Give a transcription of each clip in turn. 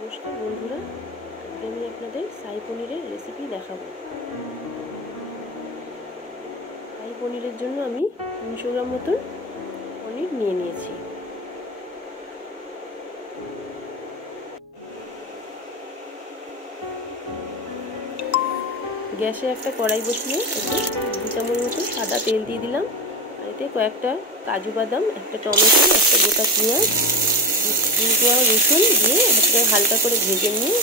নমস্কার বন্ধুরা, আজকে আমি আপনাদের শাহী পনিরের রেসিপি দেখাবো। শাহী পনিরের জন্য আমি 300 গ্রাম মতন পনির নিয়ে নিয়েছি। গ্যাসে একটা কড়াই বসিয়ে এতে 2 চামচ মতন সাদা তেল দিয়ে দিলাম। আর এতে কয়েকটা কাজু বাদাম, একটা টমেটো, একটা গোটা পেঁয়াজ, 3 কোয়া রসুন দিয়ে এটাকে হালকা করে ভেজে নিয়ে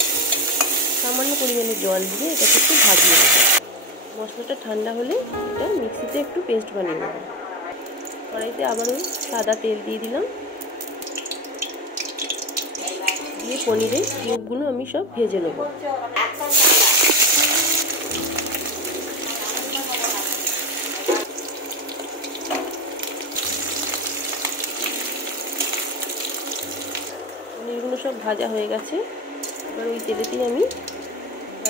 সামান্য পরিমাণে জল দিয়ে এটাকে একটু ভাজিয়ে নেব। মশলাটা ঠান্ডা হলে এটা মিক্সিতে একটু পেস্ট বানিয়ে নেব। কড়াইতে আবারও সাদা তেল দিয়ে দিলাম, দিয়ে পনিরের কিউবগুলো আমি সব ভেজে নেব। পনিরগুলো সব ভাজা হয়ে গেছে। এবার ওই তেলেতেই আমি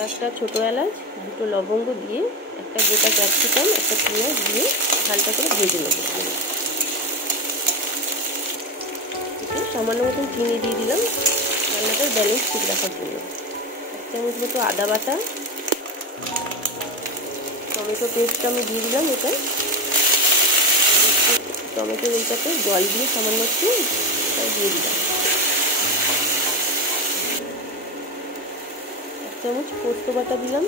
একটা ছোটো এলাচ, 2টো লবঙ্গ দিয়ে একটা গোটা ক্যাপসিকাম, একটা পেঁয়াজ দিয়ে হালকা করে ভেজে নেব। এতে সামান্য মতন চিনি দিয়ে দিলাম রান্নাটার ব্যালেন্স ঠিক রাখার জন্য। 1 চামচ মতো আদা বাটা, টমেটো পেস্ট আমি দিয়ে দিলাম। এটা টমেটোর এইটাতে জল দিয়ে সামান্য একটু দিয়ে দিলাম। 1 চামচ পোস্ত বাটা দিলাম,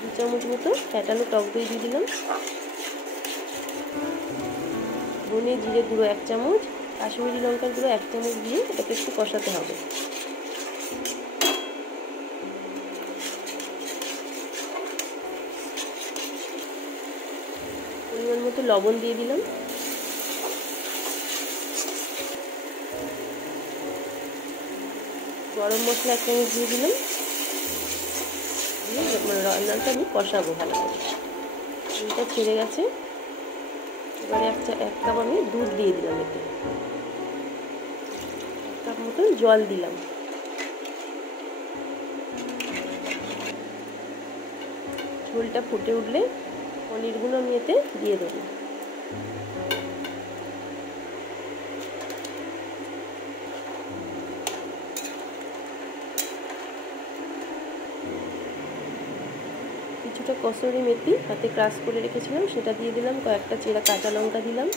2 চামচ মতো ফ্যাটানো টক দই দিয়ে দিলাম, ধনে জিরে গুঁড়ো 1 চামচ, কাশ্মীরি লঙ্কার গুঁড়ো 1 চামচ দিয়ে এটাকে একটু কষাতে হবে। পরিমাণ মতো লবণ দিয়ে দিলাম, গরম মশলা 1 চামচ দিয়ে দিলাম, দিয়ে রান্নাটা আমি কষাবো ভালো করে। দুধটা ছেড়ে গেছে। এবারে 1 কাপ আমি দুধ দিয়ে দিলাম। এতে 1 কাপ মতন জল দিলাম। ঝোলটা ফুটে উঠলে পনিরগুলো আমি এতে দিয়ে দেবো। কিছুটা কসুরি মেথি হাতে ক্রাশ করে রেখেছিলাম, সেটা দিয়ে দিলাম। কয়েকটা চেরা কাঁচা লঙ্কা দিলাম।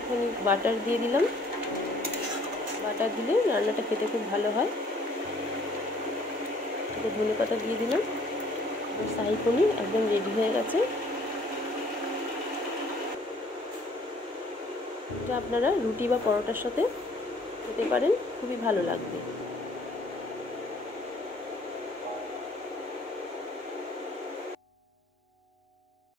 এখানে বাটার দিয়ে দিলাম। বাটার দিলে রান্নাটা খেতে খুব ভালো হয়। ধনে পাতা দিয়ে দিলাম। শাহী পনির একদম রেডি হয়ে গেছে। এটা আপনারা রুটি বা পরোটার সাথে খেতে পারেন, খুবই ভালো লাগবে।